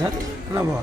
Sir Baba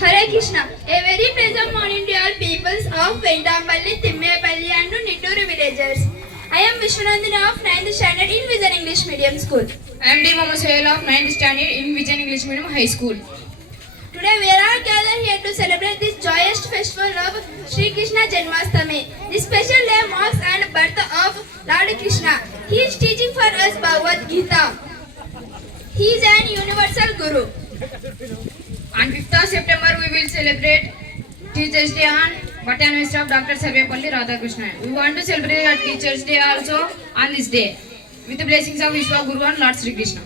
Hare Krishna. A very pleasant morning to all peoples of Vendapalli, Timmepalli and Nitturu villages. I am Vishwanandana of 9th standard in Vision English Medium School. I am D. Momosoyal of 9th standard in Vision English Medium High School. Today we are all gathered here to celebrate this joyous festival of Sri Krishna Janmashtami. This special day marks the birth of Lord Krishna. He is teaching for us Bhagavad Gita. He is an universal Guru. On 5th of September we will celebrate Teachers Day on birth anniversary of Dr. Sarvepalli Radhakrishnan. We want to celebrate our Teachers Day also on this day with the blessings of Vishwa Guru and Lord Sri Krishna.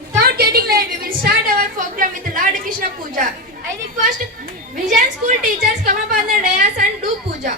Without getting late, we will start our program with Lord Krishna Puja. I request Vision School teachers come up on the dais and do puja.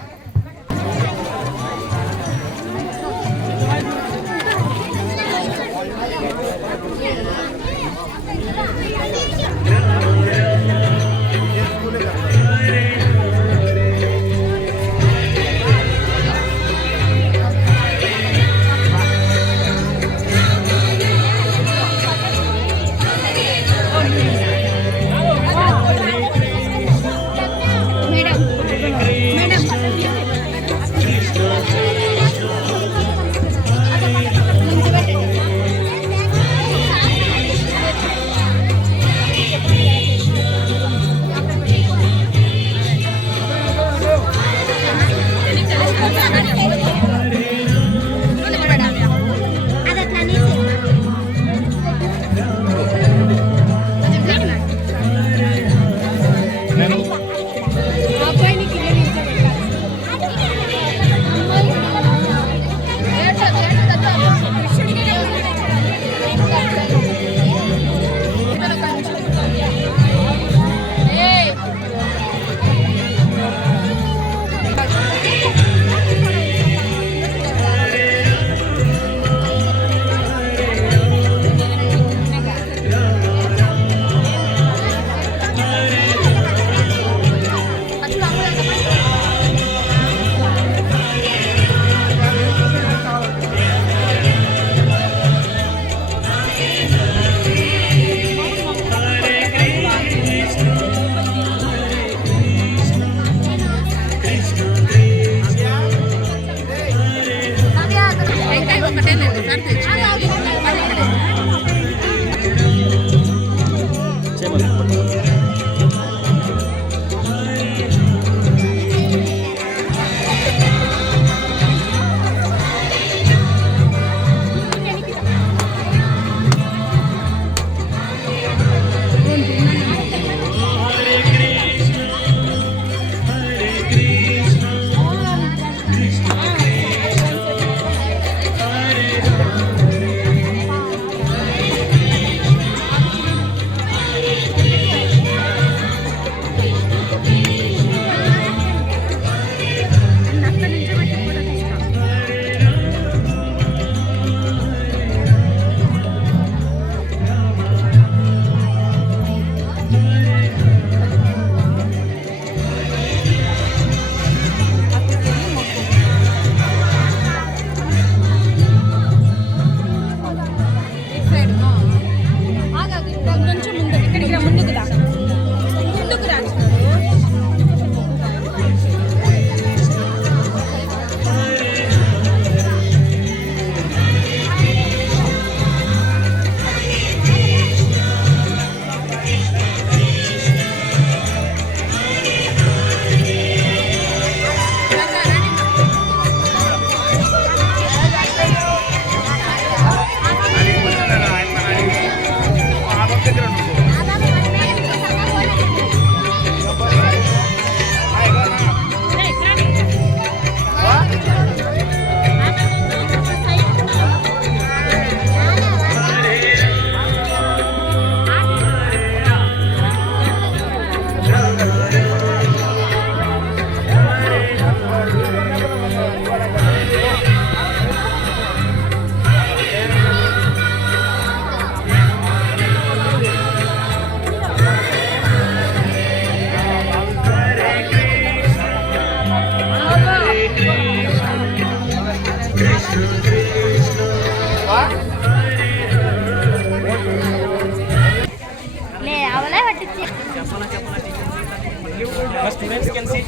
students can sit.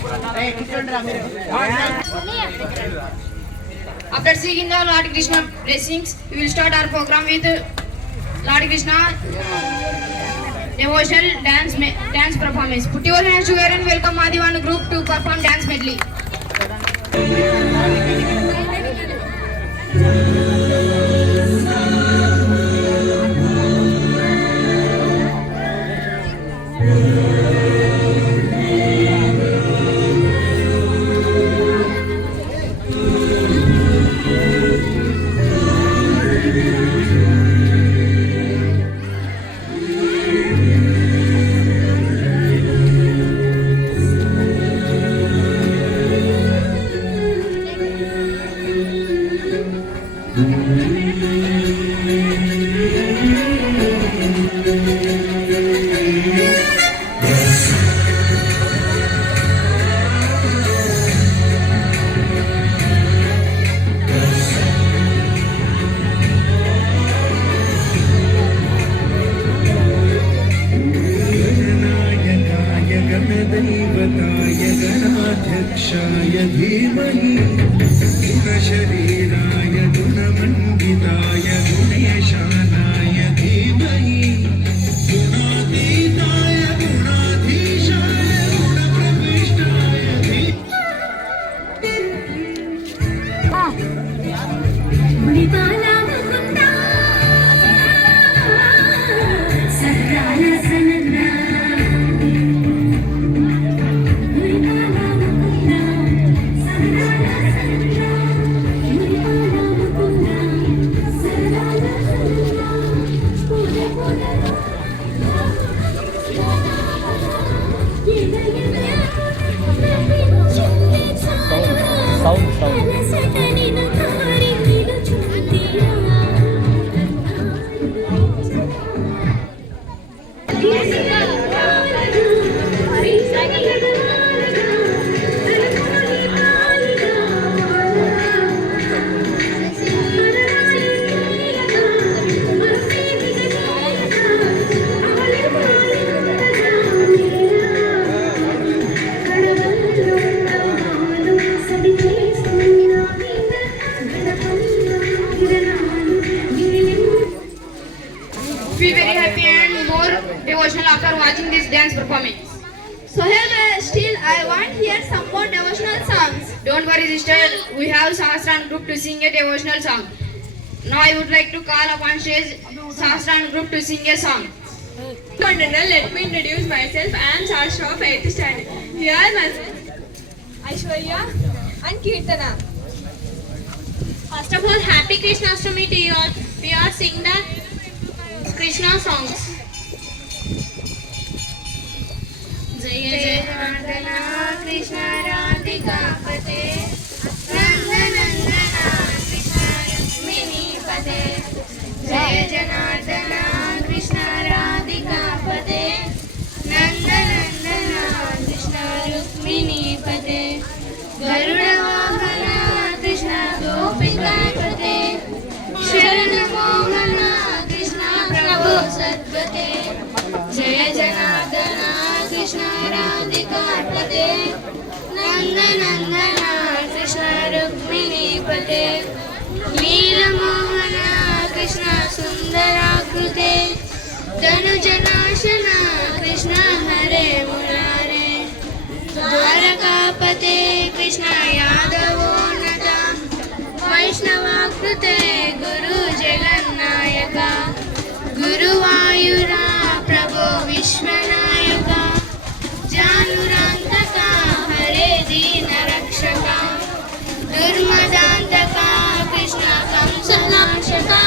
After seeing the Lord Krishna blessings, we will start our program with Lord Krishna devotional dance performance. Put your hands together and welcome Madhivan group to perform dance medley. गणदैवताय गणाध्यक्षाय धीमहि गुणशरीराय गुणमण्डिताय गुणेशानाय धीमहि गुणातीताय गुणाधीशाय गुणप्रविष्टाय Be very happy and more devotional after watching this dance performance. Sohail, still I want hear some more devotional songs. Don't worry, sister. We have Sahasran group to sing a devotional song. Now I would like to call upon stage Sahasran group to sing a song. Let me introduce myself. I am Sasha of 8th standard. Here are my friends Aishwarya and Kirtana. First of all, happy Krishnastami to you all. We are singing the Krishna songs. Jaya Janardana Krishna Radhika Pate Nandanandana Krishna Rukmini Pate Jaya Janardana Krishna Radhika Pate Nandanandana Krishna Rukmini Pate Garuda Vahana Krishna Gopika Pate Sharana Mohana Krishna Prabhu Sadpate Jaya Janardana Krishna Radhika Pate Nandanandana Krishna Rukmini Pate Leela Mohana Krishna Sundarakrute Tanujanashana Krishna Hare Murare Dwarakapate Krishna Yadavonata Vaishnavakrute Guru Jagannayaka Guru Vayura Prabhu Vishwanayaka Janurantaka Hare Dina Rakshaka Durmadantaka Krishna Kamsalashaka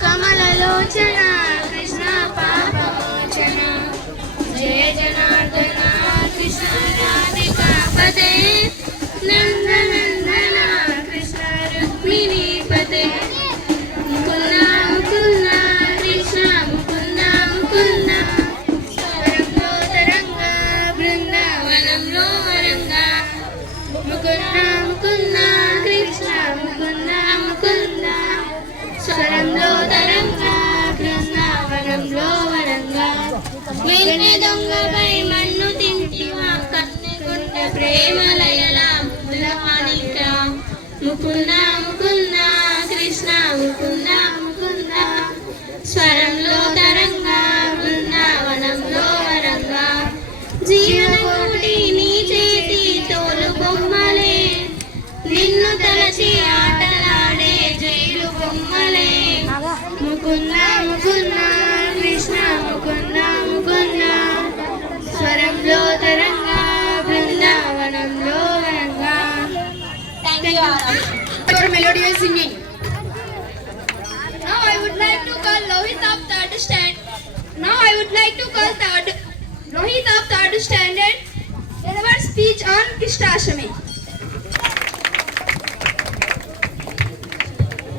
Kamalalochana Krishna Papa Mochana Jaya Janardana Krishna Radhika Pate Nandanandana Krishna Rukmini Pate Mukunda Mukunda Krishna Mukunda Mukunda Tarango Taranga Brindavanamlo Varanga Mukunda Mukunda Krishna Mukunda Mukunda Swaramlo Taranga Brindavanamlo Varanga Vene Donga Pai Mannu Tintiva Kanne Mukunda Mukunda Krishna Mukunda Mukunda స్వరంలో తరంగా బృందావనంలో వరంగా జీవకోటి నీ చేతి తోలు బొమ్మలే నిన్ను తలచి ఆటలాడే jail బొమ్మలే Mukunda Mukunda Krishna Mukunda Mukunda స్వరంలో తరంగా బృందావనంలో వరంగా. Thank you. For melodious singing. Now I would like to call Lohit of third stand. Now I would like to call Lohit of third standard deliver speech on Krishnashtami.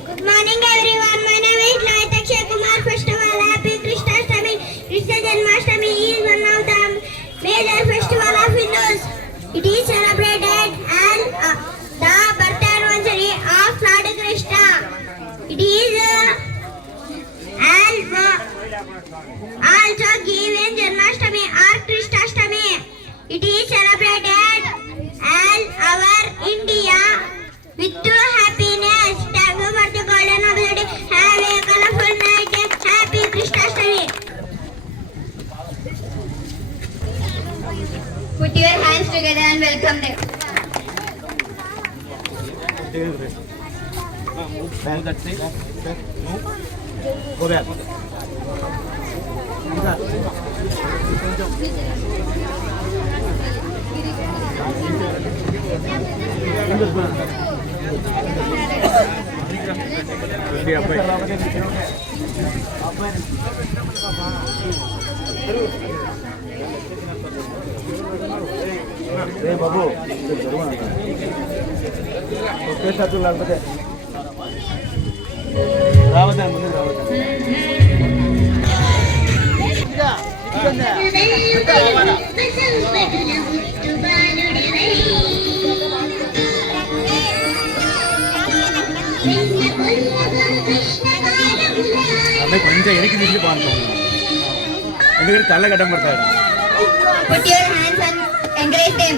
Good morning everyone. My name is Lohit Akshay Kumar. First of all, happy Krishnashtami. Krishna Janmashtami is one of the major festival of Hindus. It is celebrated and the birth anniversary of Lord Krishna. It is also given Janmashtami or Krishnashtami. It is celebrated all over India with happiness. Thank you for the golden opportunity. Have a colorful night. Happy Krishnashtami. Put your hands together and welcome them. Move that thing. Move. Go back. Hey babu, oke satu lang betul. Rawatan, bener rawatan. అబ్బాయి కొంచెం ఎనికి తిరిగి బాగుంటుంది ఎందుకంటే కళ్ళ గడ్డం పడతాడు. Put your hands and encourage them.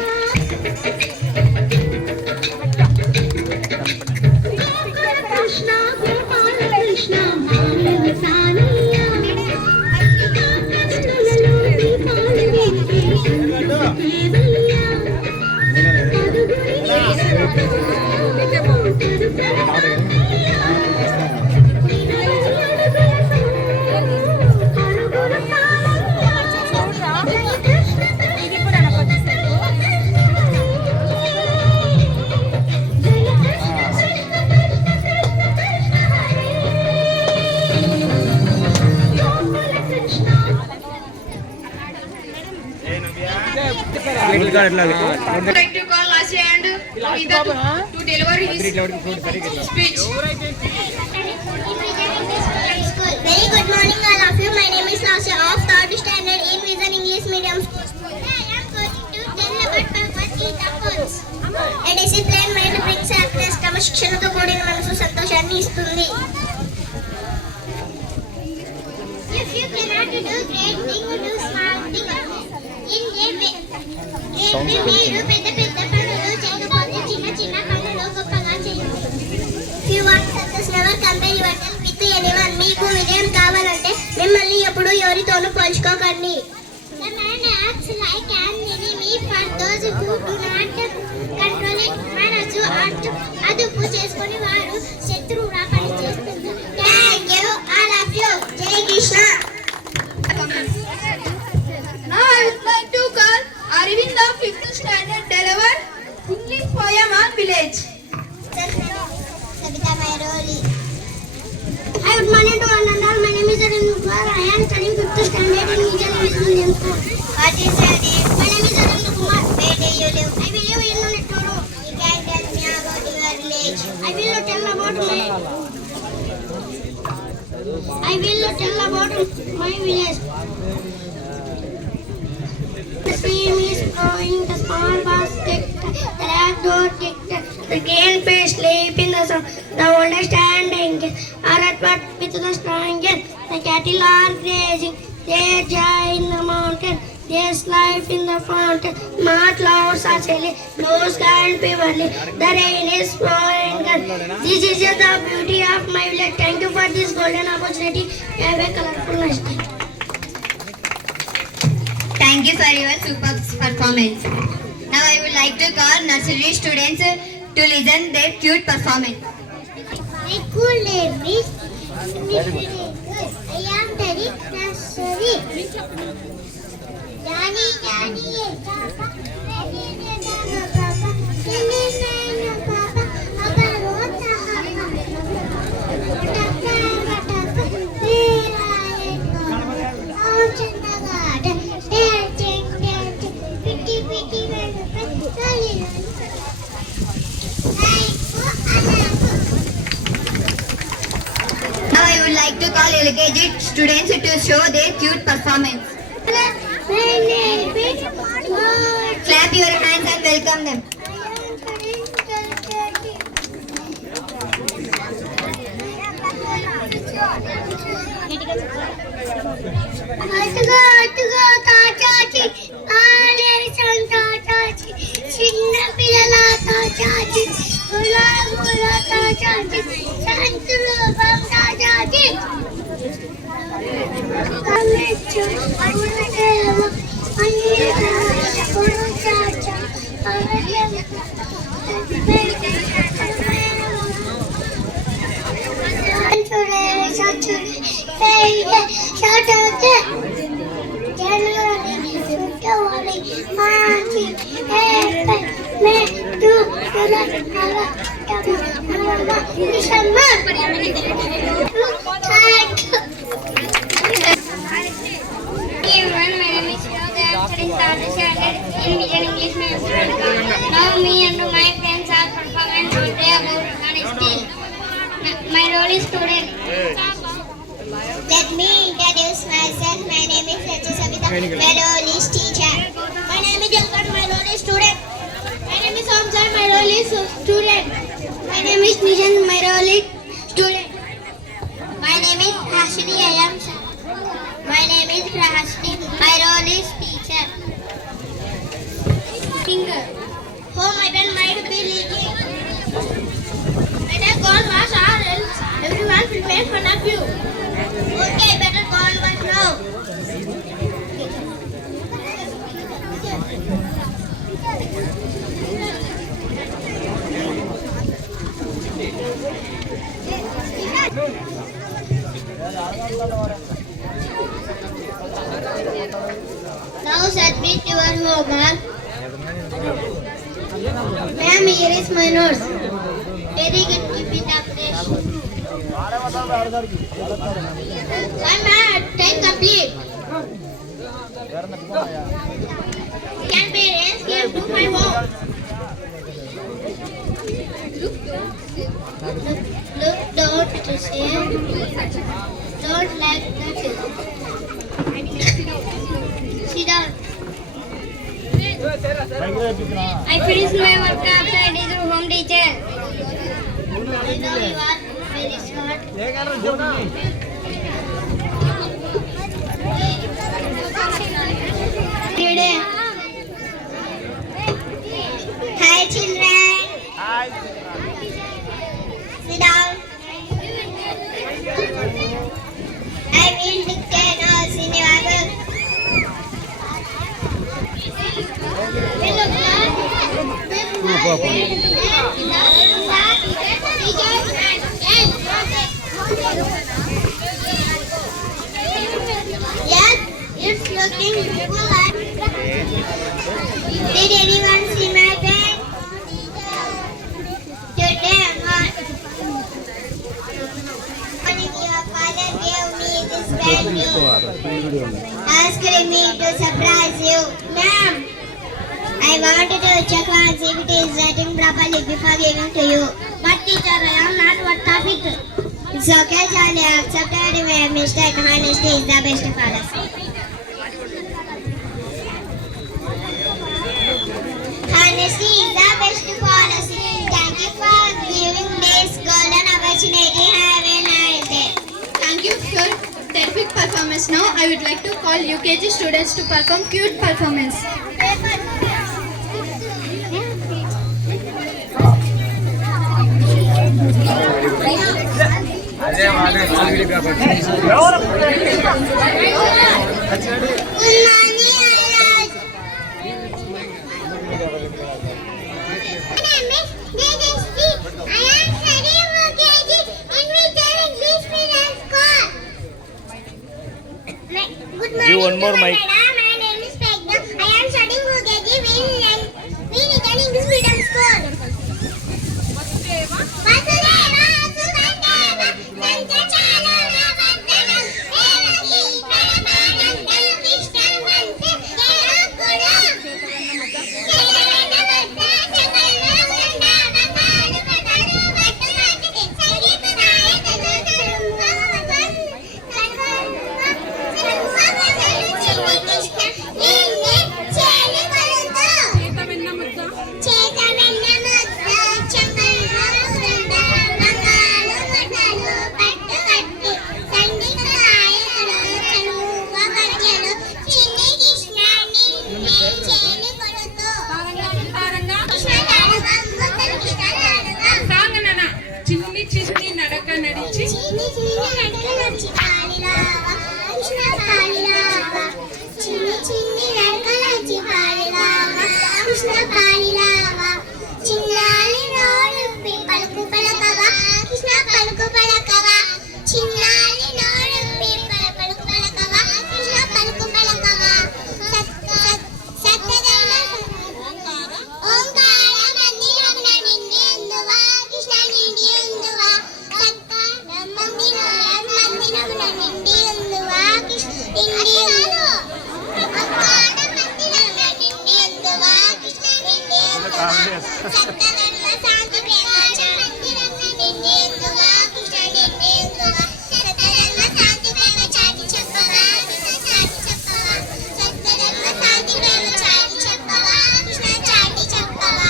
Krishna Gopala Krishna మానవ సానయ్య కృష్ణలలో దీపాలు వెలిగే Devayya I would like to call Asya and Lohita to deliver his speech. Very good morning all of you. My name is Lasya of third standard in Vision English Medium School. Today I am going to tell about Bhagavad Gita quotes. A disciplined mind brings happiness. క్రమశిక్షణతో కూడిన మనసు సంతోషాన్ని ఇస్తుంది. If you cannot do great thing, do small thing. In మీరు పెద్ద పెద్ద పనులు చేయకపోతే చిన్న చిన్న పనులు గొప్పగా చేయండి. If you want success, never compare yourself with anyone. మీకు విజయం కావాలంటే మిమ్మల్ని ఎప్పుడూ ఎవరితోనూ పోల్చుకోకండి. The man acts like an enemy for those who do not control it. మనసు అదుపు చేసుకొని వారు శత్రువుగా పనిచేస్తుంది. Thank you all of you. జై Krishna. Now I would like to call Arvind of 5th standard deliver English poem on village. Sabita Mairoli. Hi, good morning to all and all. My name is Arvind Kumar. I am studying 5th standard in Vision English Medium School. What is your name? My name is Arvind Kumar. Where do you live? I will live in Nittoru. You can tell me about your village. I will tell about my village. The stream is flowing, the small basket, the rat door ticked, the green fish sleep in the sun, the oldest standing are at what with the strongest, the cattle are grazing, they lie in the mountain, There's life in the fountain. My clouds are chilly. No sky and purely. The rain is pouring. This is just the beauty of my village. Thank you for this golden opportunity. Have a colorful nice day. Thank you for your superb performance. Now I would like to call nursery students to listen their cute performance. My cool name is I am very nursery. Johnny, Johnny, Papa, Now I would like to call LKG students to show their cute performance. Clap your hands and welcome them. అటుగా తాచాచి ఆలేసం తాచాచి చిన్న పిల్లల తాచాచి గులాబుల తాచాచి సంతులు తాచాచి కమిచ్చు అన్నేవ Now me and my friends are performing today about honesty. My role is student. Let me introduce myself. My name is Raja Savita. My role is teacher. My name is Jalkat. My role is student. My name is Hamza. My role is student. My name is Nishan. My role is student. My name is Hashini. I am. My name is Prahashni. My role is teacher. Finger. Oh, my pen might be leaking. Better go and wash or else everyone will make fun of you. Okay, better go and wash now. Now submit your homework. Ma'am, here is my notes. Very good, keep it up fresh. 1 minute, time complete. Can parents give to my home? Look, don't say. Don't like that. Sit down. I finished my work after I did home teacher. I know you are very smart. Today. Hi children. Hi. Sit down. I will dictate notes in your book. Yes, it's looking beautiful. Did anyone see my pen? Today, your father gave me this pen, asking me to surprise you. Ma'am, I wanted to check once if it is written properly before giving to you. But teacher, I am not worth of it. It's okay, Charlie. I accepted my mistake. Honesty is the best policy. Honesty is the best policy. Thank you for giving this golden opportunity. Have a nice day. Thank you for terrific performance. performance. Now I would like to call UKG students to perform cute performance. Give one more mic. My name is Pegna. I am studying UKG. We return English medium school. Vasudeva Suvandeva Sanjachala Vandana Devaki Paramanam Dalkishtam Vante Kelakura Kelana Mutta Chakalna Vanda Vapanu Pataru Vattamati Sangeetanaya Tadutarum Bhavavan చిన్ని చిన్ని నడక నడిచి చిన్ని చిన్ని నడకలచి పాడిరావా కృష్ణ పాడిరావా చిన్నాలి నోరుప్పి పలుకు పలకవా కృష్ణ పలుకు పలకవా చిన్నాలి నోరుప్పి పలుకు పలకవా కృష్ణ పలుకు పలకవా సత్తదైన ఓంకార మందిరమున నిండి ఉందువా కృష్ణ నిండి ఉందువా సత్తార మందిరమున నిండి ఉందువా కృష్ణ నిండి ఉందువా సత్తధర్మ శాంతి ప్రేమ చాటి చెప్పవా సత్తధర్మ శాంతి ప్రేమ చాటి చెప్పవా కృష్ణ చాటి చెప్పవా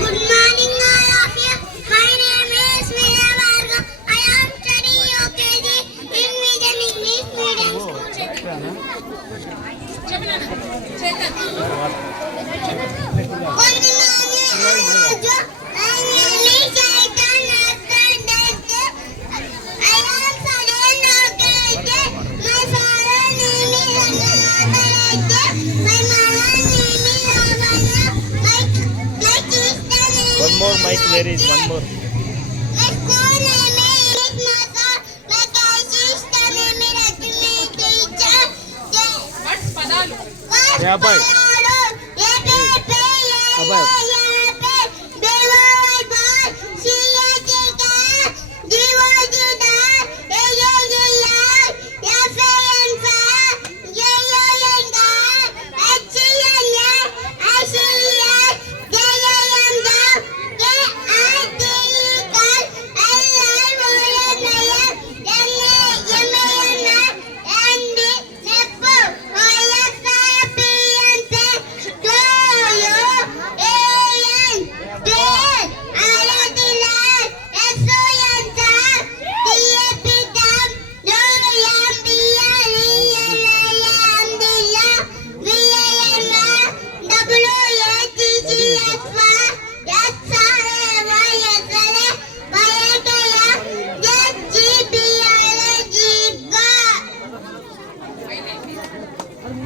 Good morning, all of you. My name is Meera Bhargav. I am studying UKG in Vision English Medium School. Good morning, Raju. My name is Chaitanya Kadete. I am studying UKG. My father name is Annamalate. My mother name is Ravana. My sister name One more mic, there is one more. My school name is Maka. My sister name is Rajni teacher. Words పదాలు Yeah, bye.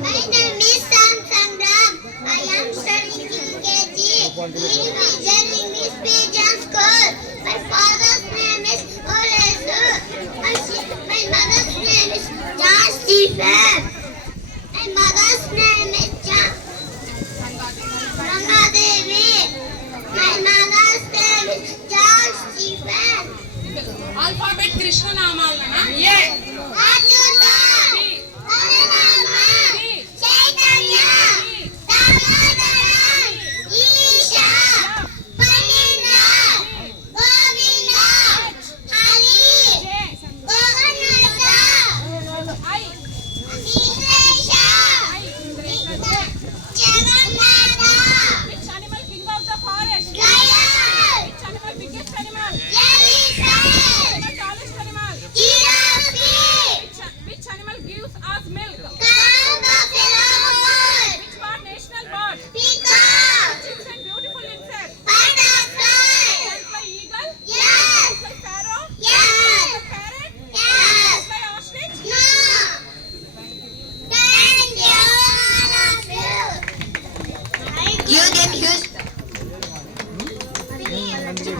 My name is Sam Sangram. I am studying UKG in Vision English Medium School. My father's name is Olesu. My mother's name is Josh Stephen. My mother's name is Rangadevi. My mother's name is Josh Stephen. Alphabet కృష్ణనామాలనా A Ajuta. Anurama. Chaitanya. Damodara. Isha. Panindra. Govinda. Hari. Govinda. I Aditya.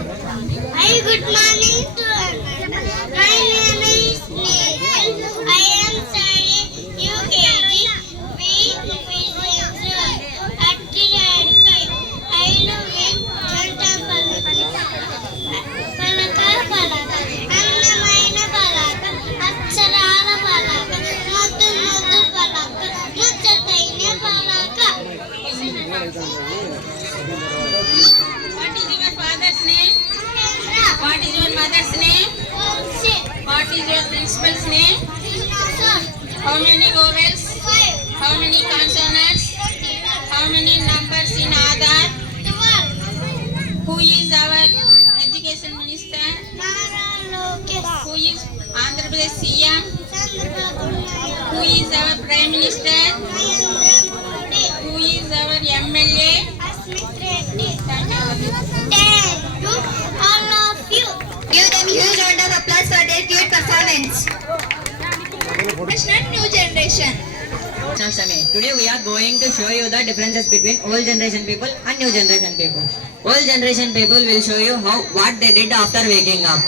Hi, good morning to everyone. My name is Nehal. I am studying UKG. We at the I know it. Janta palaka, palaka. Annamaina palaka. Aksharaala palaka. Muddu palaka. Muchataina palaka. What is your father's name? What is your mother's name? What is your principal's name? How many vowels? How many consonants? How many numbers in Aadhaar? Who is our education minister? Who is Andhra Pradesh CM? Who is our prime minister? Who is our MLA? All of you. Give them huge round of applause for their cute performance. National New Generation. Today we are going to show you the differences between old generation people and new generation people. Old generation people will show you what they did after waking up.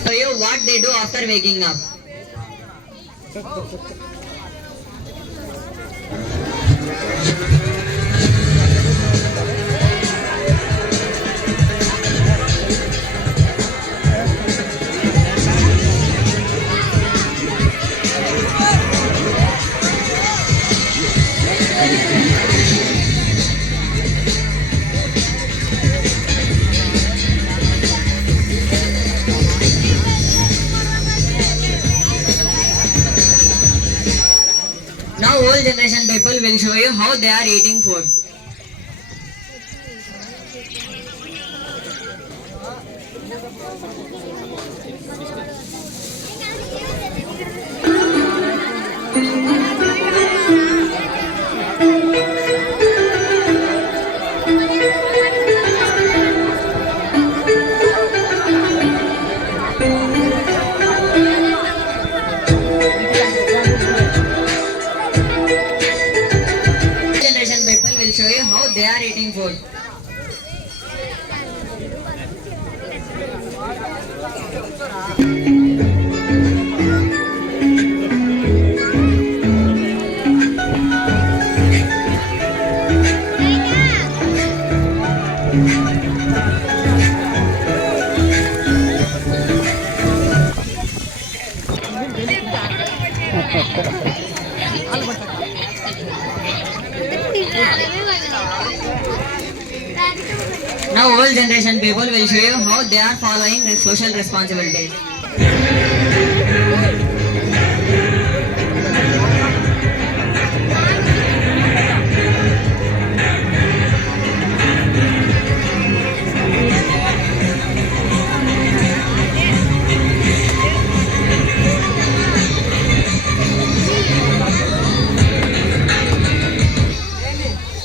Show you what they do after waking up. Now old generation people will show you how they are eating food. Generation people will show you how they are eating food. Now old generation people will show you how they are following their social responsibilities.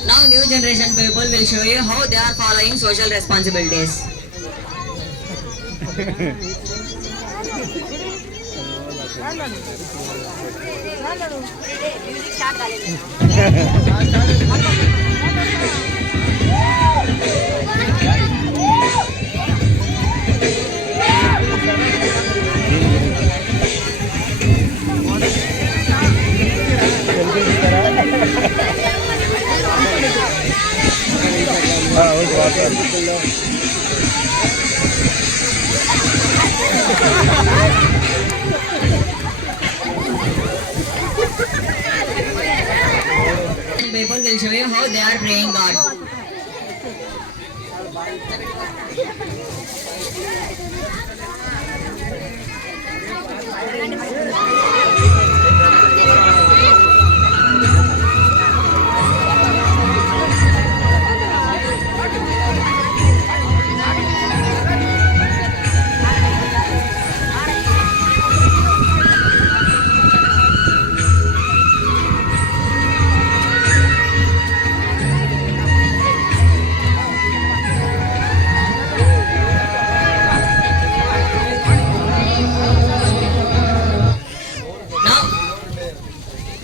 Now new generation people will show you how they are following social responsibilities. People will show you how they are praying God.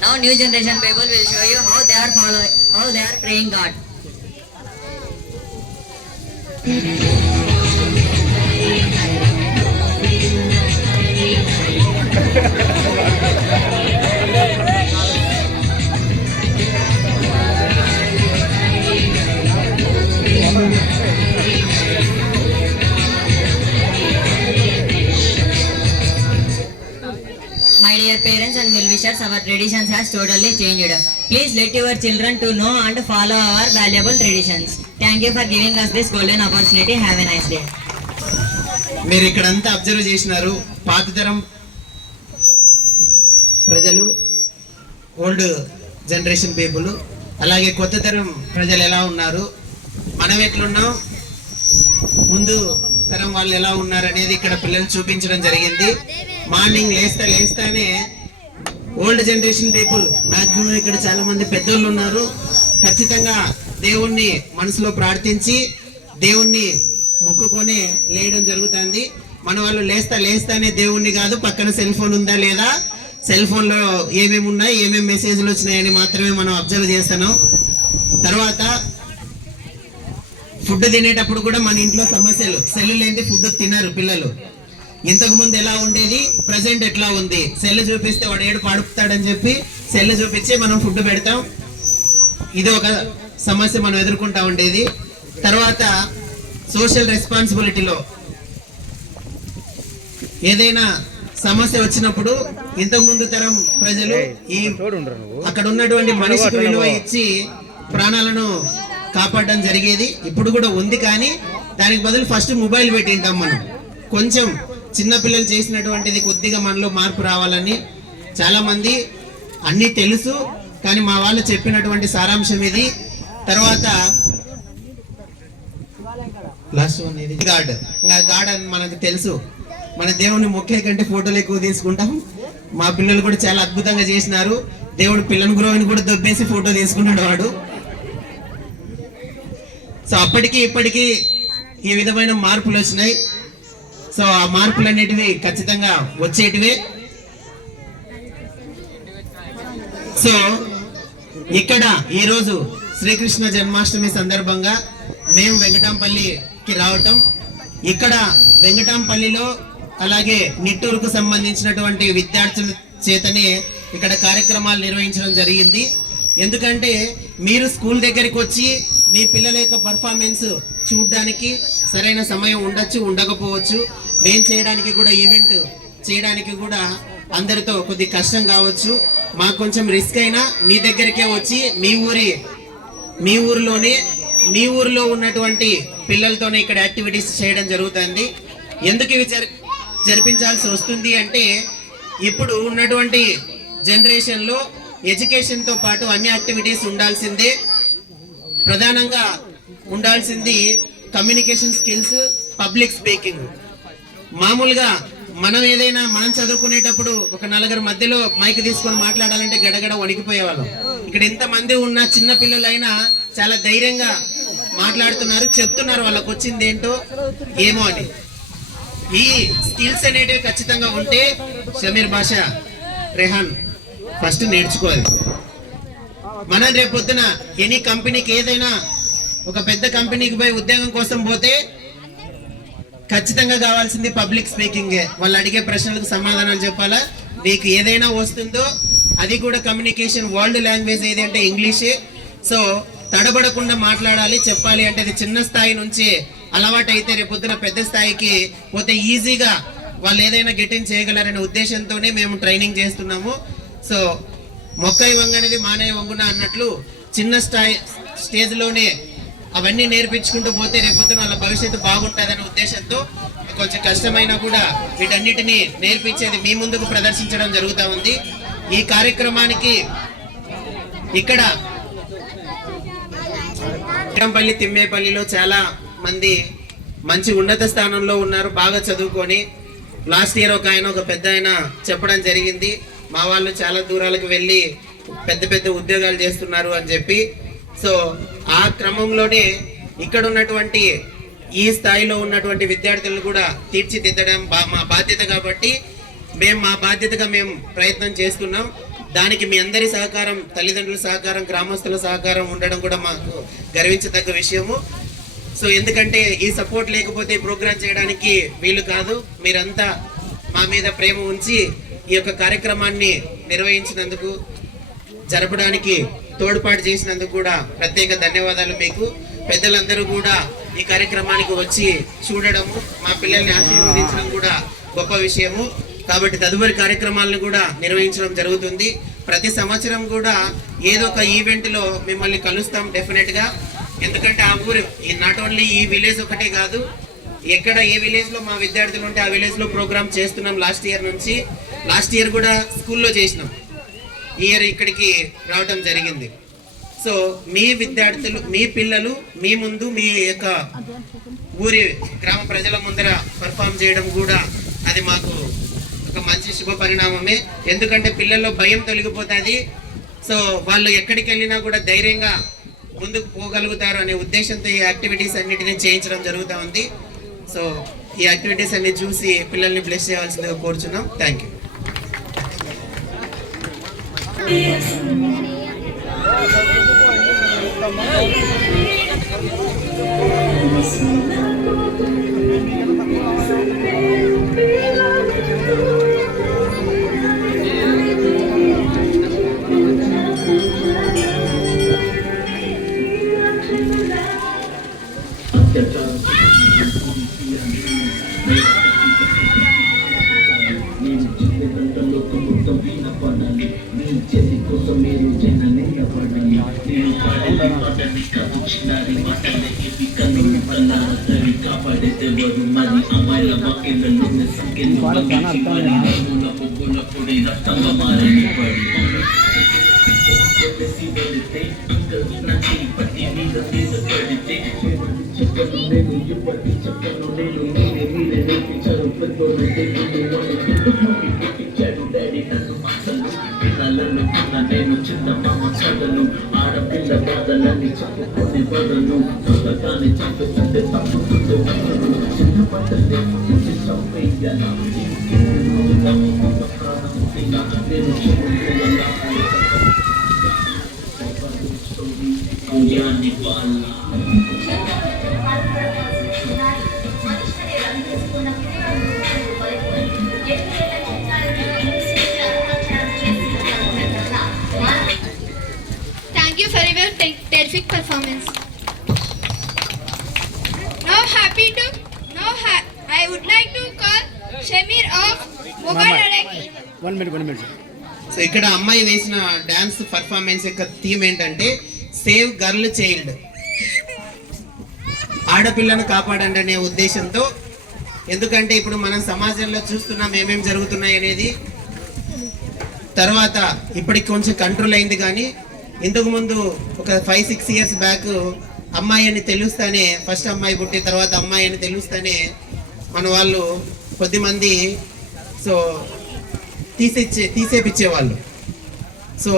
Now new generation people will show you how they are praying God. My dear parents and well-wishers, our traditions has totally changed. Please let your children to know and follow our valuable traditions. Thank you for giving us this golden opportunity. Have a nice day. మీరు ఇక్కడంతా observe చేసినారు. పాత తరం ప్రజలు, old generation people, అలాగే కొత్త తరం ప్రజలు ఎలా ఉన్నారు, మనం ఎట్లున్నాం, ముందు తరం వాళ్ళు ఎలా ఉన్నారు అనేది ఇక్కడ పిల్లలు చూపించడం జరిగింది. మార్నింగ్ లేస్తానే ఓల్డ్ జనరేషన్ పీపుల్ మాక్సిమం ఇక్కడ చాలా మంది పెద్దోళ్ళు ఉన్నారు. ఖచ్చితంగా దేవుణ్ణి మనసులో ప్రార్థించి దేవుణ్ణి మొక్కుకొని లేయడం జరుగుతుంది. మన వాళ్ళు లేస్తానే దేవుణ్ణి కాదు, పక్కన సెల్ ఫోన్ ఉందా లేదా, సెల్ ఫోన్ లో ఏమేమి ఉన్నాయి, ఏమేమి మెసేజ్లు వచ్చినాయని మాత్రమే మనం అబ్జర్వ్ చేస్తాను. తర్వాత ఫుడ్ తినేటప్పుడు కూడా మన ఇంట్లో సమస్యలు, సెల్ లేని ఫుడ్ తినరు పిల్లలు. ఇంతకు ముందు ఎలా ఉండేది, ప్రజెంట్ ఎట్లా ఉంది, సెల్ చూపిస్తే వాడు ఏడు పడుపుతాడని చెప్పి సెల్ చూపించి మనం ఫుడ్ పెడతాం. ఇది ఒక సమస్య మనం ఎదుర్కొంటా ఉండేది. తర్వాత సోషల్ రెస్పాన్సిబిలిటీలో ఏదైనా సమస్య వచ్చినప్పుడు ఇంతకు ముందు తరం ప్రజలు ఈ అక్కడ ఉన్నటువంటి మనిషికి విలువ ఇచ్చి ప్రాణాలను కాపాడడం జరిగేది. ఇప్పుడు కూడా ఉంది, కానీ దానికి బదులు ఫస్ట్ మొబైల్ పెట్టింటాం మనం. కొంచెం చిన్నపిల్లలు చేసినటువంటిది కొద్దిగా మనలో మార్పు రావాలని చాలా మంది అన్నీ తెలుసు, కానీ మా వాళ్ళు చెప్పినటువంటి సారాంశం ఇది. తర్వాత లాస్ట్ వన్ ఇది గాడ్. గాడ్ అని మనకు తెలుసు, మన దేవుని మొక్కే కంటే ఫోటోలు ఎక్కువ తీసుకుంటాం. మా పిల్లలు కూడా చాలా అద్భుతంగా చేసినారు. దేవుడు పిల్లని గురువుని కూడా దొబ్బేసి ఫోటో తీసుకున్నాడు వాడు. సో అప్పటికి ఇప్పటికీ ఈ విధమైన మార్పులు వచ్చినాయి. సో ఆ మార్పులు అనేటివి ఖచ్చితంగా వచ్చేటివే. సో ఇక్కడ ఈరోజు శ్రీకృష్ణ జన్మాష్టమి సందర్భంగా మేము వెంకటాంపల్లికి రావటం, ఇక్కడ వెంకటాంపల్లిలో అలాగే నిట్టూరుకు సంబంధించినటువంటి విద్యార్థుల చేతనే ఇక్కడ కార్యక్రమాలు నిర్వహించడం జరిగింది. ఎందుకంటే మీరు స్కూల్ దగ్గరికి వచ్చి మీ పిల్లల యొక్క పర్ఫార్మెన్స్ చూడడానికి సరైన సమయం ఉండొచ్చు, ఉండకపోవచ్చు. మేము చేయడానికి కూడా, ఈవెంట్ చేయడానికి కూడా అందరితో కొద్ది కష్టం కావచ్చు. మాకు కొంచెం రిస్క్ అయినా మీ దగ్గరికే వచ్చి మీ ఊరిలో ఉన్నటువంటి పిల్లలతోనే ఇక్కడ యాక్టివిటీస్ చేయడం జరుగుతుంది. ఎందుకు ఇవి జరిపించాల్సి వస్తుంది అంటే, ఇప్పుడు ఉన్నటువంటి జనరేషన్లో ఎడ్యుకేషన్తో పాటు అన్ని యాక్టివిటీస్ ఉండాల్సిందే. ప్రధానంగా ఉండాల్సింది కమ్యూనికేషన్ స్కిల్స్, పబ్లిక్ స్పీకింగ్. మామూలుగా మనం చదువుకునేటప్పుడు ఒక నలుగురు మధ్యలో మైక్ తీసుకొని మాట్లాడాలంటే గడగడ వణికిపోయేవాళ్ళం. ఇక్కడ ఇంతమంది ఉన్న చిన్న పిల్లలైనా చాలా ధైర్యంగా మాట్లాడుతున్నారు, చెప్తున్నారు వాళ్ళకి వచ్చింది ఏంటో ఏమో అని. ఈ స్కిల్స్ అనేటివి ఖచ్చితంగా ఉంటే షమీర్ బాషా, రెహాన్ ఫస్ట్ నేర్చుకోవాలి. మనం రేపొద్దున ఎనీ కంపెనీకి, ఏదైనా ఒక పెద్ద కంపెనీకి పోయి ఉద్యోగం కోసం పోతే ఖచ్చితంగా కావాల్సింది పబ్లిక్ స్పీకింగే. వాళ్ళు అడిగే ప్రశ్నలకు సమాధానాలు చెప్పాలా. మీకు ఏదైనా వస్తుందో అది కూడా కమ్యూనికేషన్, వరల్డ్ లాంగ్వేజ్ ఏది అంటే ఇంగ్లీషే. సో తడబడకుండా మాట్లాడాలి, చెప్పాలి. అంటే అది చిన్న స్థాయి నుంచి అలవాటు అయితే రేపొద్దున పెద్ద స్థాయికి పోతే ఈజీగా వాళ్ళు ఏదైనా గెటింగ్ చేయగలరనే ఉద్దేశంతోనే మేము ట్రైనింగ్ చేస్తున్నాము. సో మొక్కై వంగనేది మానయ్య వంగున అన్నట్లు చిన్న స్టేజ్లోనే అవన్నీ నేర్పించుకుంటూ పోతే రేపొద్దున వాళ్ళ భవిష్యత్తు బాగుంటుందనే ఉద్దేశంతో కొంచెం కష్టమైనా కూడా వీటన్నిటిని నేర్పించేది మీ ముందుకు ప్రదర్శించడం జరుగుతూ ఉంది. ఈ కార్యక్రమానికి ఇక్కడ వెంకటంపల్లి, తిమ్మేపల్లిలో చాలా మంది మంచి ఉన్నత స్థానంలో ఉన్నారు, బాగా చదువుకొని. లాస్ట్ ఇయర్ ఒక పెద్ద ఆయన చెప్పడం జరిగింది, మా వాళ్ళు చాలా దూరాలకు వెళ్ళి పెద్ద పెద్ద ఉద్యోగాలు చేస్తున్నారు అని చెప్పి. సో ఆ క్రమంలోనే ఇక్కడ ఉన్నటువంటి ఈ స్థాయిలో ఉన్నటువంటి విద్యార్థులను కూడా తీర్చిదిద్దడం మా బాధ్యత కాబట్టి మా బాధ్యతగా మేము ప్రయత్నం చేస్తున్నాం. దానికి మీ అందరి సహకారం, తల్లిదండ్రుల సహకారం, గ్రామస్తుల సహకారం ఉండడం కూడా మాకు గర్వించదగ్గ విషయము. సో ఎందుకంటే ఈ సపోర్ట్ లేకపోతే ఈ ప్రోగ్రామ్ చేయడానికి వీలు కాదు. మీరంతా మా మీద ప్రేమ ఉంచి ఈ యొక్క కార్యక్రమాన్ని నిర్వహించినందుకు, జరపడానికి తోడ్పాటు చేసినందుకు కూడా ప్రత్యేక ధన్యవాదాలు మీకు. పెద్దలందరూ కూడా ఈ కార్యక్రమానికి వచ్చి చూడడము, మా పిల్లల్ని ఆశీర్వదించడం కూడా గొప్ప విషయము. కాబట్టి తదుపరి కార్యక్రమాలను కూడా నిర్వహించడం జరుగుతుంది. ప్రతి సంవత్సరం కూడా ఏదో ఒక ఈవెంట్లో మిమ్మల్ని కలుస్తాం డెఫినెట్గా. ఎందుకంటే ఆ ఊరు నాట్ ఓన్లీ ఈ విలేజ్ ఒకటే కాదు, ఎక్కడ ఏ విలేజ్లో మా విద్యార్థులు ఉంటే ఆ విలేజ్లో ప్రోగ్రామ్ చేస్తున్నాం. లాస్ట్ ఇయర్ కూడా స్కూల్లో చేసినాం. ఈ ఇయర్ ఇక్కడికి రావడం జరిగింది. సో మీ విద్యార్థులు, మీ పిల్లలు మీ ముందు మీ యొక్క ఊరి గ్రామ ప్రజల ముందర పర్ఫామ్ చేయడం కూడా అది మాకు ఒక మంచి శుభ పరిణామమే. ఎందుకంటే పిల్లల్లో భయం తొలగిపోతుంది. సో వాళ్ళు ఎక్కడికి వెళ్ళినా కూడా ధైర్యంగా ముందుకు పోగలుగుతారు అనే ఉద్దేశంతో ఈ యాక్టివిటీస్ అన్నిటిని చేయించడం జరుగుతూ ఉంది. సో ఈ యాక్టివిటీస్ అన్ని చూసి పిల్లల్ని బ్లెస్ చేయవలసిందిగా కోరుచున్నాం. Thank you. నేను చిన్న మామ చదను ఆడపిల్ల బాధలన్నీ చెప్పుకొని బదులు పుస్తకాన్ని చంపుతుంటే తప్పుతుంటే చిన్న పట్టలే చంపేయనా నేను పుణ్యాన్ని వాళ్ళ terrific performance. I would like to call Shamir of Mobile Adaki. 1 minute. So ఇక్కడ అమ్మాయి వేసిన డాన్స్ పర్ఫార్మెన్స్ యొక్క థీమ్ ఏంటంటే సేవ్ గర్ల్ చైల్డ్, ఆడపిల్లను కాపాడండి అనే ఉద్దేశంతో. ఎందుకంటే ఇప్పుడు మనం సమాజంలో చూస్తున్నాం ఏమేమి జరుగుతున్నాయి అనేది. తర్వాత ఇప్పటికి కొంచెం కంట్రోల్ అయింది, కానీ ఇంతకు ముందు ఒక 5-6 ఇయర్స్ బ్యాక్ అమ్మాయి అని తెలుస్తానే, ఫస్ట్ అమ్మాయి పుట్టిన తర్వాత అమ్మాయి అని తెలుస్తానే మన వాళ్ళు కొద్దిమంది సో తీసేపిచ్చేవాళ్ళు. సో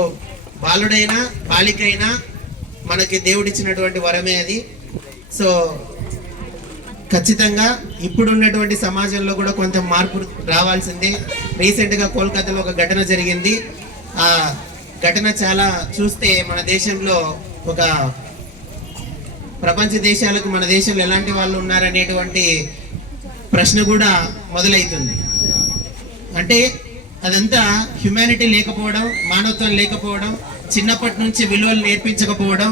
బాలుడైనా బాలికైనా మనకి దేవుడిచ్చినటువంటి వరమే అది. సో ఖచ్చితంగా ఇప్పుడున్నటువంటి సమాజంలో కూడా కొంచెం మార్పు రావాల్సిందే. రీసెంట్గా కోల్కతాలో ఒక ఘటన జరిగింది. ఆ ఘటన చాలా చూస్తే మన దేశంలో ఒక ప్రపంచ దేశాలకు మన దేశంలో ఎలాంటి వాళ్ళు ఉన్నారనేటువంటి ప్రశ్న కూడా మొదలవుతుంది. అంటే అదంతా హ్యుమానిటీ లేకపోవడం, మానవత్వం లేకపోవడం, చిన్నప్పటి నుంచి విలువలు నేర్పించకపోవడం,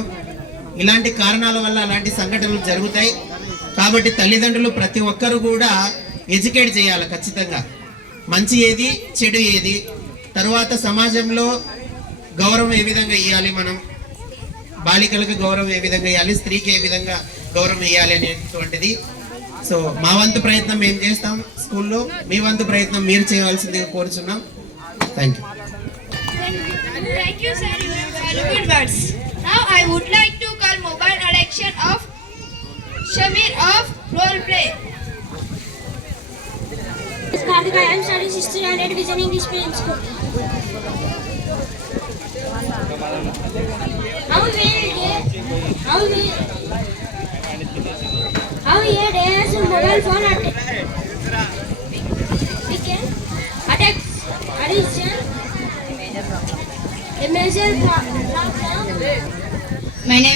ఇలాంటి కారణాల వల్ల అలాంటి సంఘటనలు జరుగుతాయి. కాబట్టి తల్లిదండ్రులు ప్రతి ఒక్కరు కూడా ఎడ్యుకేట్ చేయాలి ఖచ్చితంగా. మంచి ఏది, చెడు ఏది, తర్వాత సమాజంలో గౌరవం ఏ విధంగా ఇవ్వాలి, మనం బాలికలకు గౌరవం ఏ విధంగా ఇవ్వాలి, స్త్రీకి ఏ విధంగా గౌరవం ఇవ్వాలి అనేటువంటిది. సో మా వంతు ప్రయత్నం మేము చేస్తాం స్కూల్లో, మీ వంతు ప్రయత్నం మీరు చేయవలసిందిగా కోరుచున్నాం. Thank you. Thank you, sir. You have very good words. Now I would like to call mobile addiction of Shamir of role play. Karthika, I am studying 6th standard Vision English Medium School. How a day has a mobile phone we can attack addiction My name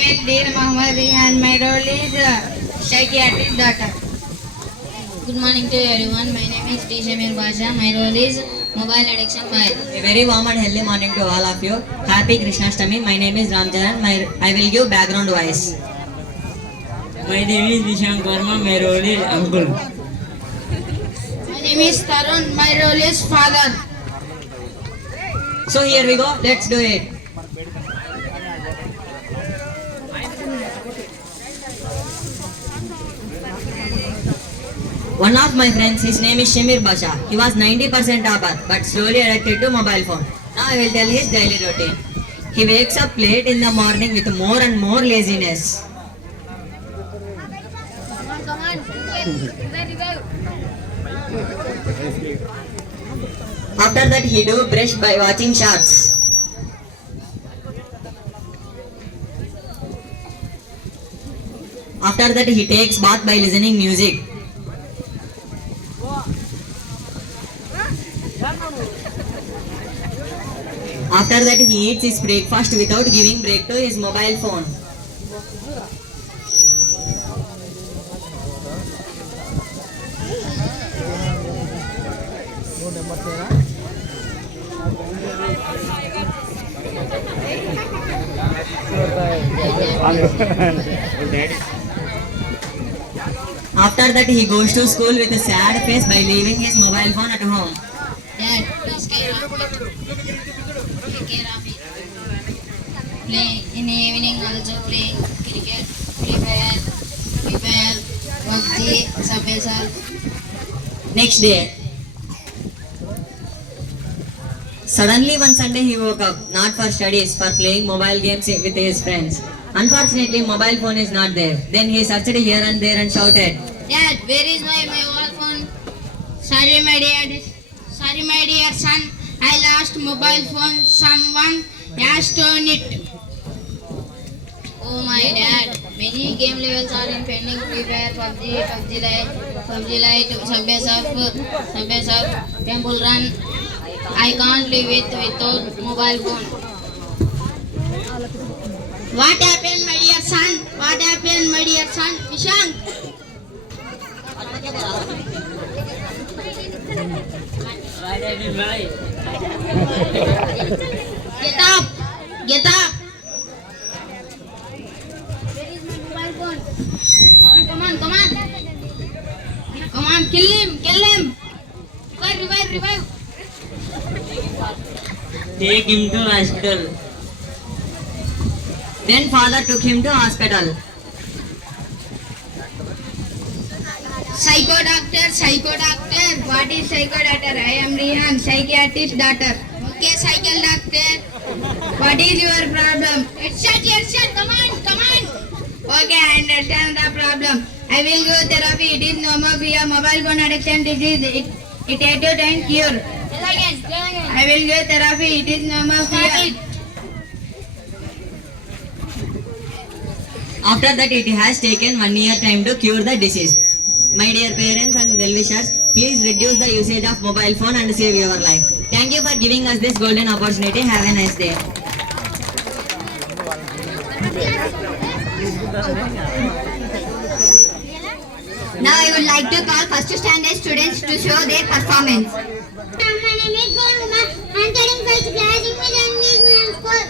is Deer Muhammad and my role is psychiatrist daughter. Good morning to everyone. My name is D. Shamir Basha. My role is mobile addiction file. A very warm and healthy morning to all of you. Happy Krishnashtami. My name is Ramcharan. I will give background voice. My name is Visham Karma. My role is uncle. My name is Tarun. My role is father. So here we go. Let's do it. One of my friends, his name is Shamir Basha. He was 90% topper, but slowly addicted to mobile phone. Now I will tell his daily routine. He wakes up late in the morning with more and more laziness. After that, he do brush by watching shorts. After that, he takes bath by listening music. After that, he eats his breakfast without giving break to his mobile phone. After that, he goes to school with a sad face by leaving his mobile phone at home. Dad, please take care of it. Play in the evening also play cricket, free fire, PUBG, Subway Surf. Next day, suddenly one Sunday he woke up, not for studies, for playing mobile games with his friends. Unfortunately, mobile phone is not there. Then he searched here and there and shouted, Dad, where is my mobile phone? Sorry, my dear son. I lost mobile phone. Someone has stolen it. Oh my dad, many game levels are in pending. Free Fire, PUBG Lite, Subway Surf, Temple Run. I can't live without mobile phone. What happened, my dear son? Vishank? Get up! Where is my mobile phone? Come on, kill him! Revive! Take him to hospital. Then father took him to hospital. Psycho doctor. What is psycho doctor? I am Rihan, psychiatrist daughter. Okay, psycho doctor. What is your problem? Headshot. Come on. Okay, I understand the problem. I will give therapy. It is nomophilia, mobile phone addiction disease. It had to time cure. I will give therapy. It is nomophilia. After that, it has taken 1 year time to cure the disease. My dear parents and well-wishers, please reduce the usage of mobile phone and save your life. Thank you for giving us this golden opportunity. Have a nice day. Now I would like to call first standard students to show their performance. My name is Goruma. I am studying first class English and Medium School.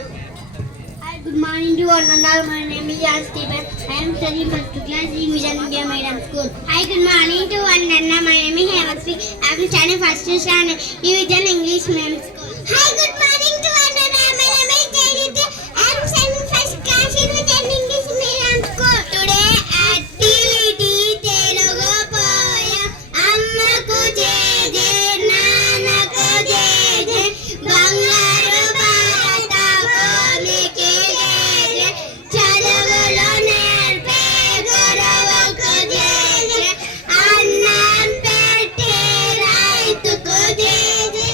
Hi, good morning to one and all. My name is Jan Stephen. I am studying first class English and Medium School. Hi, good morning to one and all. My name is Hevasvi. I am studying first standard Division English Medium School. Hi, good morning to one and all. My name is Jayadit. I am studying first class Division English Medium School. Today activity Telugu poem. Ammaku jeje, Nanaku jeje, Bangaru Bharata Bhumiki jeje, Chaduvulo nerpe Guruvuku jeje, Annam pette Raituku jeje.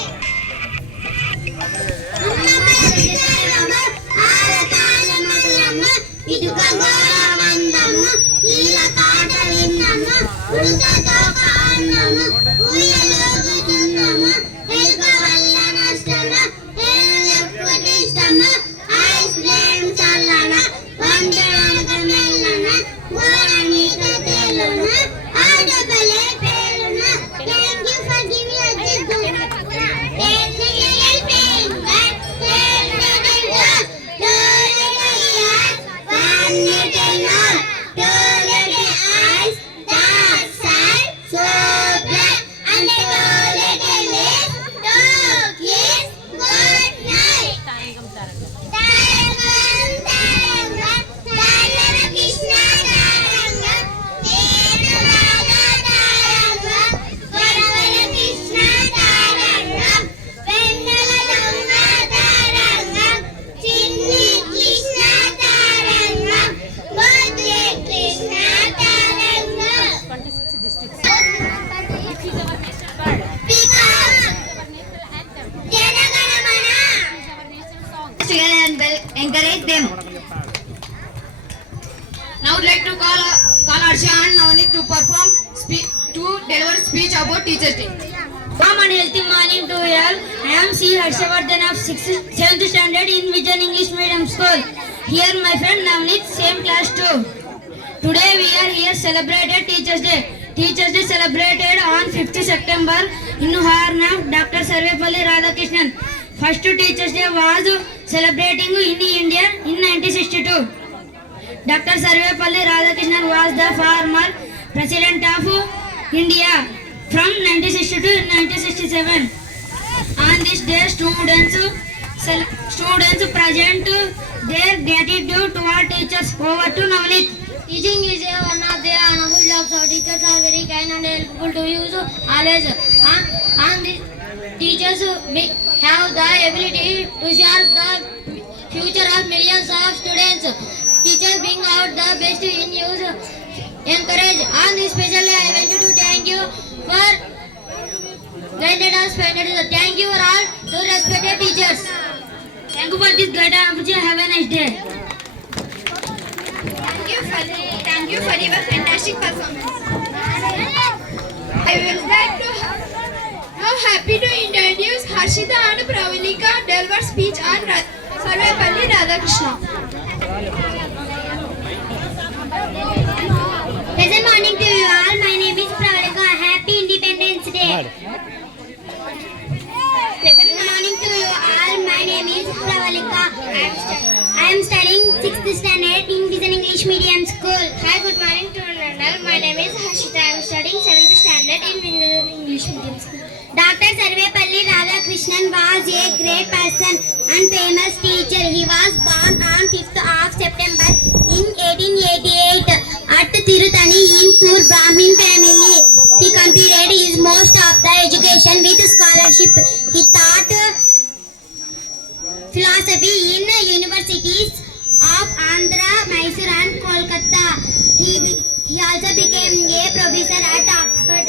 encourage them. Now I'd like to call Arsha and Navneet to deliver speech about Teachers Day. Warm and healthy morning to all. I am C. Harshavardhan of 7th standard in Vision English Medium School. Here my friend Navneet, same class too. Today we are here celebrated Teachers Day. Teachers Day celebrated on 5th September in honor of Dr. Sarvepalli Radhakrishnan. First Teachers Day was celebrating in India in 1962. Dr. Sarvepalli Radhakrishnan was the former President of India from 1962 to 1967. On this day, students present their gratitude to our teachers. Over to Navneet. Teaching is one of the noble jobs. Our teachers are very kind and helpful to use always. And the teachers have the ability to shape the future of millions of students. Teachers bring out the best in use, encourage. And especially I want to thank you for guided us. Thank you for all to respected teachers. Thank you for this great opportunity. Have a nice day. Thank you for your fantastic performance. I would like to now happy to introduce Harshita and Pravalika deliver speech on Sarvepalli Radhakrishnan. Pleasant morning to you all. My name is Pravalika. Happy Independence Day. Pleasant morning to you all. My name is Pravalika. I am studying 6th standard in Vision English Medium School. Hi, good morning to all. My name is Harshita. I am studying 7th standard in Vision English Medium School. Dr. Sarvepalli Radhakrishnan was a great person and famous teacher. He was born on 5th of September in 1888 at Tirutani in poor Brahmin family. He completed his most of the education with scholarship. He taught philosophy in universities of Andhra, Mysore and Kolkata. He also became a professor at Oxford.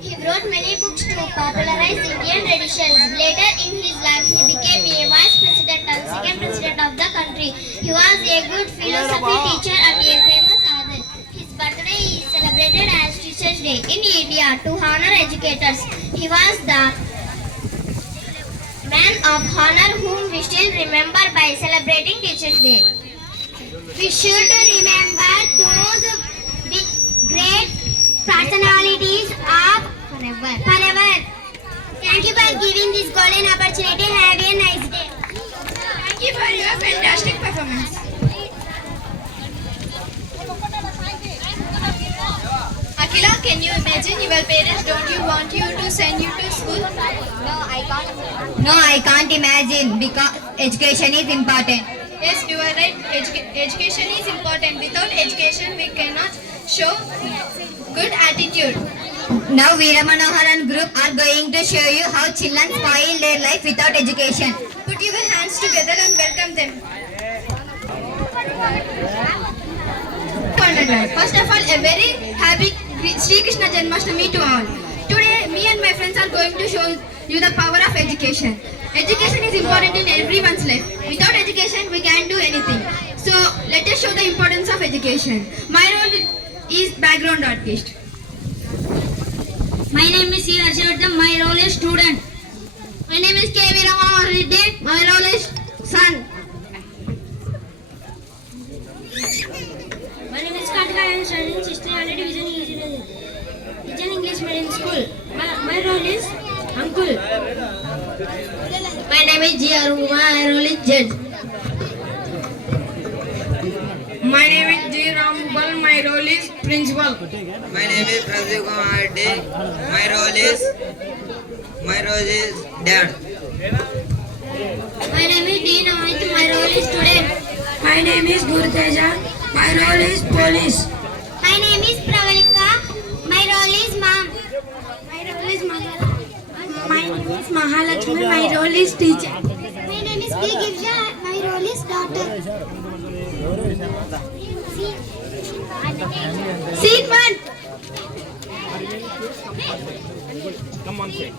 He wrote many books to popularize Indian traditions. Later in his life, he became a vice president and second president of the country. He was a good philosophy teacher and a famous author. His birthday is celebrated as Teachers Day in India to honor educators. He was the man of honor whom we still remember by celebrating Teachers Day. We should remember those big, great personalities of forever. Thank you for giving this golden opportunity. Have a nice day. Thank you for your fantastic performance. Akila, can you imagine your parents don't want you to send you to school? No, I can't imagine because education is important. Yes, you are right. Education is important. Without education, we cannot show good attitude. Now Veera Manohar and group are going to show you how children spoil their life without education. Put your hands together and welcome them. First of all, a very happy Sri Krishna Janmashtami to all. Today, me and my friends are going to show you the power of education. Education is important in everyone's life. Without education, we can't do anything. So, let us show the importance of education. My role is background artist. My name is C. Harshavardhan. My role is student. My name is K. Veera Reddy. My role is son. My name is Kartika. I am studying 6th standard Vision English Medium School. My role is uncle. My name is G. Aruma. My role is judge. My name is G. Ramgopal. My role is principal. My name is Pradeep Kumar Reddy. My role is dad. My name is D. Navneet. My role is student. My name is Gurteja. My role is police. My name is Pravalika. My role is mom. My role is Mahalakshmi. My role is teacher. My name is B. Givja. My role is daughter. Seat 1. Come on, say.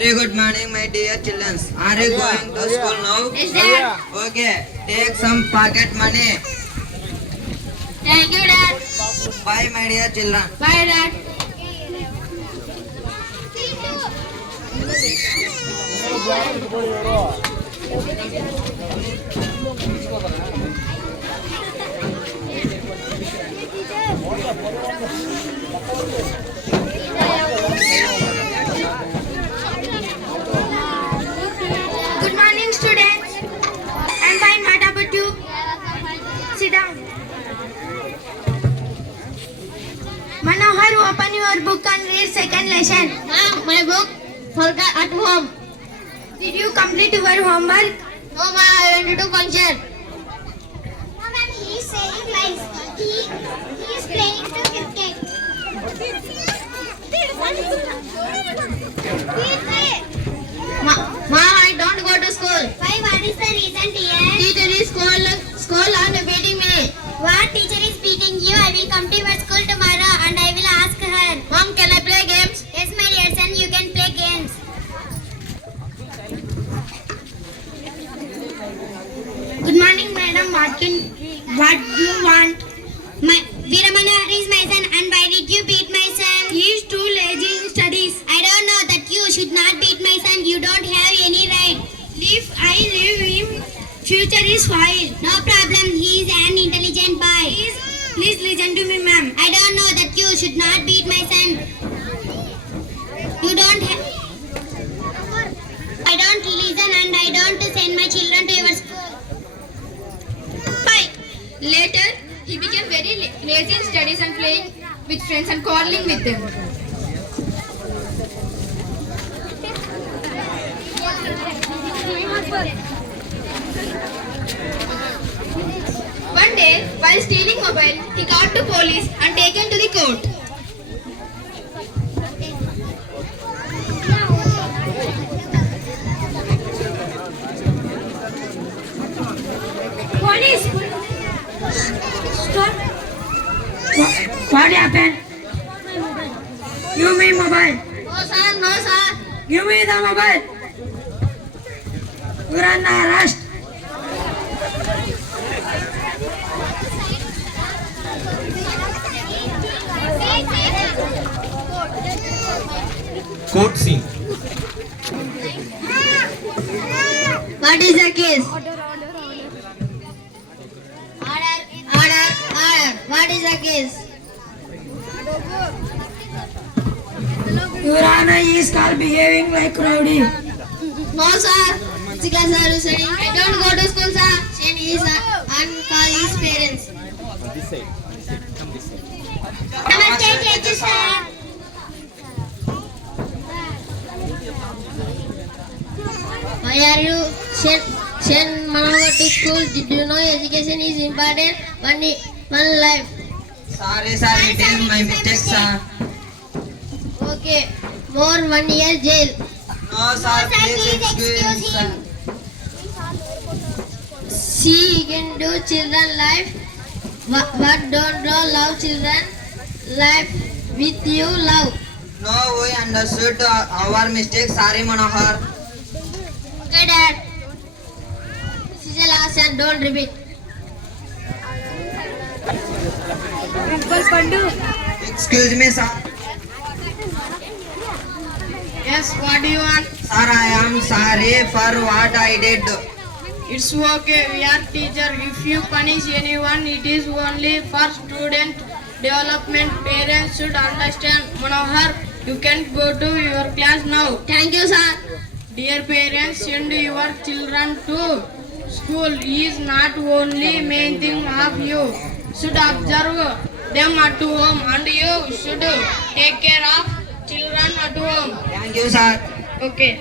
Very good morning, my dear children. Are you going to school now? Yes, Dad. Okay, take some pocket money. Thank you, Dad. Bye, my dear children. Bye, Dad. Good morning, students. I'm fine. What about you? Sit down. Manohar, open your book and read second lesson. Ma'am, my book forgot at home. Did you complete your homework? No, ma'am, I went to function. No, ma'am, he is saying lies. He is playing to cricket. Ma'am, I don't go to school. Why? What is the reason, dear? Teacher is school and beating me. What teacher is beating you? I will come to your school tomorrow and I will ask her. Mom, can I play games? Yes, my dear son, you can play games. Good morning, madam. What do you want? Viramana is my son, and why did you beat my son? He is too lazy in studies. I don't know that you should not beat my son. You don't have any right. If I leave him, future is spoiled. No problem. He is an intelligent boy. Please listen to me, ma'am. I don't know that you should not beat my son. You don't have. I don't listen and I don't send my children to your school. Bye. Later, he became very lazy in studies and playing with friends and quarreling with them. One day, while stealing mobile, he got to police and taken to the court. Police! Stop! What happened? Give me mobile. No sir, no sir. Give me the mobile. You're under arrest. Court scene. What is the case? Order. What is the case? Your Honor, he is called behaving like rowdy. No sir. Sika sir is saying I don't go to school sir. And he is and call his parents. Namaste teacher sir. Why are you send Manohar to school? Did you know education is important? One life. Sorry, sir, it is my mistake, sir. Okay. More 1 year jail. No, sir, please excuse me, sir. See, he can do children life. But don't love children. Life with you love. No, we understood our mistake. Sorry, Manohar. Okay, Dad. This is the last and don't repeat. Excuse me, sir. Yes, what do you want? Sir, I am sorry for what I did. It's okay, we are teacher. If you punish anyone, it is only for student development. Parents should understand. Manohar, you can go to your class now. Thank you, sir. Dear parents, send your children to school. Is not only main thing of you. Should observe them at home and you should take care of children at home. Thank you, sir. Okay.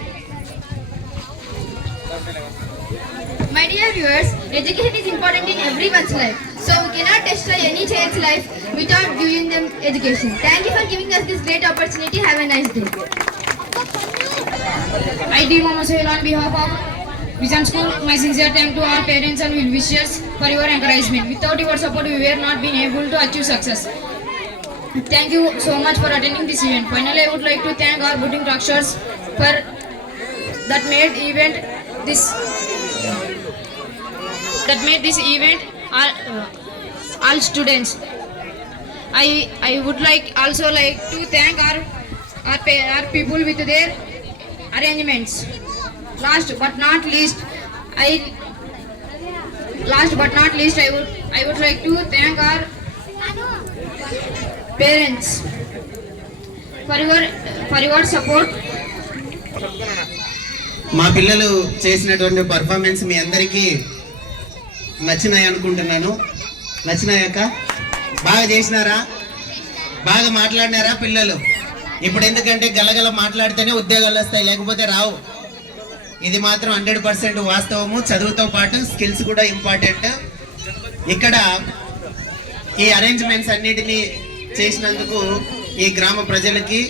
My dear viewers, education is important in everyone's life. So we cannot destroy any child's life without giving them education. Thank you for giving us this great opportunity. Have a nice day. I, D. Mohammed Sohail, on behalf of Vision School, my sincere thanks to our parents and well wishers for your encouragement. Without your support, we were not been able to achieve success. Thank you so much for attending this event. Finally, I would like to thank our boating instructors for that made this event all students. I would also like to thank our people with their arrangements. Last but not least, I would like to thank our parents for your support. మా పిల్లలు చేసినటువంటి performance మీ అందరికీ నచ్చినాయి అనుకుంటున్నాను. నచ్చినాయక్క? బాగా చేసినారా? బాగా మాట్లాడినారా పిల్లలు? ఇప్పుడు ఎందుకంటే గలగల మాట్లాడితేనే ఉద్యోగాలు వస్తాయి, లేకపోతే రావు. ఇది మాత్రం 100% వాస్తవము. చదువుతో పాటు స్కిల్స్ కూడా ఇంపార్టెంట్. ఇక్కడ ఈ అరేంజ్మెంట్స్ అన్నిటినీ చేసినందుకు ఈ గ్రామ ప్రజలకి,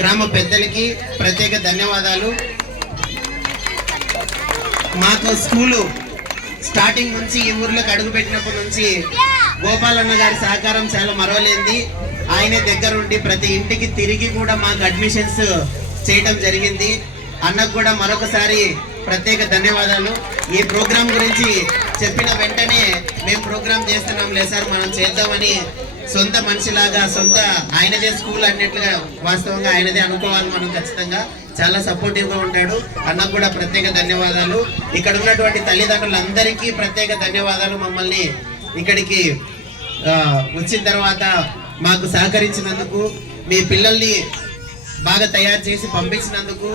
గ్రామ పెద్దలకి ప్రత్యేక ధన్యవాదాలు. మాకు స్కూలు స్టార్టింగ్ నుంచి ఈ ఊర్లోకి అడుగు పెట్టినప్పటి నుంచి గోపాలన్న గారి సహకారం చాలా మరవలేంది. ఆయనే దగ్గరుండి ప్రతి ఇంటికి తిరిగి కూడా మాకు అడ్మిషన్స్ చేయడం జరిగింది. అన్నకు కూడా మరొకసారి ప్రత్యేక ధన్యవాదాలు. ఈ ప్రోగ్రాం గురించి చెప్పిన వెంటనే మేము ప్రోగ్రాం చేస్తున్నాం లే సార్ మనం చేద్దామని సొంత మనిషిలాగా ఆయనదే స్కూల్ అన్నట్లుగా వాస్తవంగా ఆయనదే అనుకోవాలి మనం ఖచ్చితంగా. చాలా సపోర్టివ్గా ఉంటాడు. అన్నకు కూడా ప్రత్యేక ధన్యవాదాలు. ఇక్కడ ఉన్నటువంటి తల్లిదండ్రులందరికీ ప్రత్యేక ధన్యవాదాలు. మమ్మల్ని ఇక్కడికి వచ్చిన తర్వాత మాకు సహకరించినందుకు, మీ పిల్లల్ని బాగా తయారు చేసి పంపించినందుకు,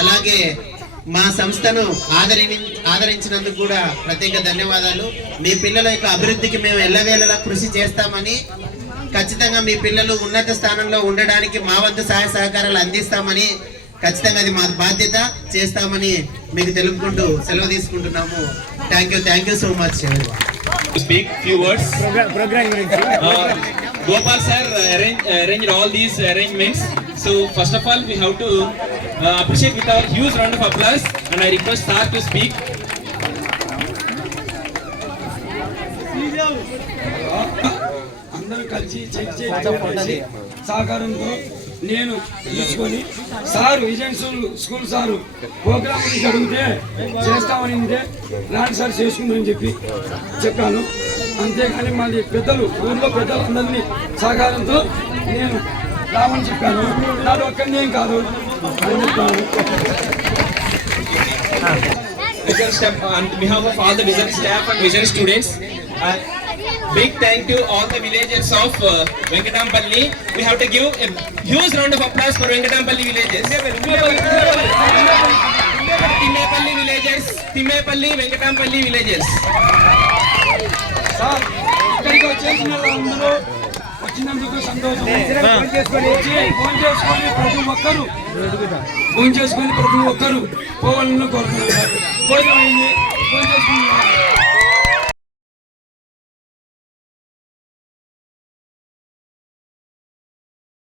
అలాగే మా సంస్థను ఆదరించినందుకు కూడా ప్రత్యేక ధన్యవాదాలు. మీ పిల్లల యొక్క అభివృద్ధికి మేము ఎల్లవేళలా కృషి చేస్తామని, ఖచ్చితంగా మీ పిల్లలు ఉన్నత స్థానంలో ఉండడానికి మా వంతు సహాయ సహకారాలు అందిస్తామని, ఖచ్చితంగా అది మా బాధ్యత చేస్తామని మీకు తెలుపుకుంటూ సెలవు తీసుకుంటున్నాము. Thank you so much. Speak few words. Gopal sir arranged all these arrangements. So first of all, we have to appreciate with our huge round of applause. And I request sir to speak. అందరూ కలిసి చేసి సహకారంతో నేను తీసుకొని sir Vijayan school sir programme గురించి అడిగితే చేస్తామని రాండి సార్ చేసుకుందని చెప్పాను. అంతేగాని మళ్ళీ పెద్దలు ఊళ్ళో పెద్దలు అందరినీ సహకారంతో నేను రామని చెప్పాను. నాది ఒక్కరినేం కాదు అని చెప్పాను. On behalf of all the Vision staff and Vision students, big thank to all the villagers of Venkatampalli. We have to give a huge round of applause for Venkatampalli villagers. Timmepalli, Venkatampalli villagers. Sir ఇక్కడికి వచ్చేసిన అందరూ వచ్చినందుకు సంతోషం. Phone చేసుకొని ప్రతి ఒక్కరు పోవాలని కోరుతున్నాను. భోజనం అయింది, ఫోన్ చేసుకుని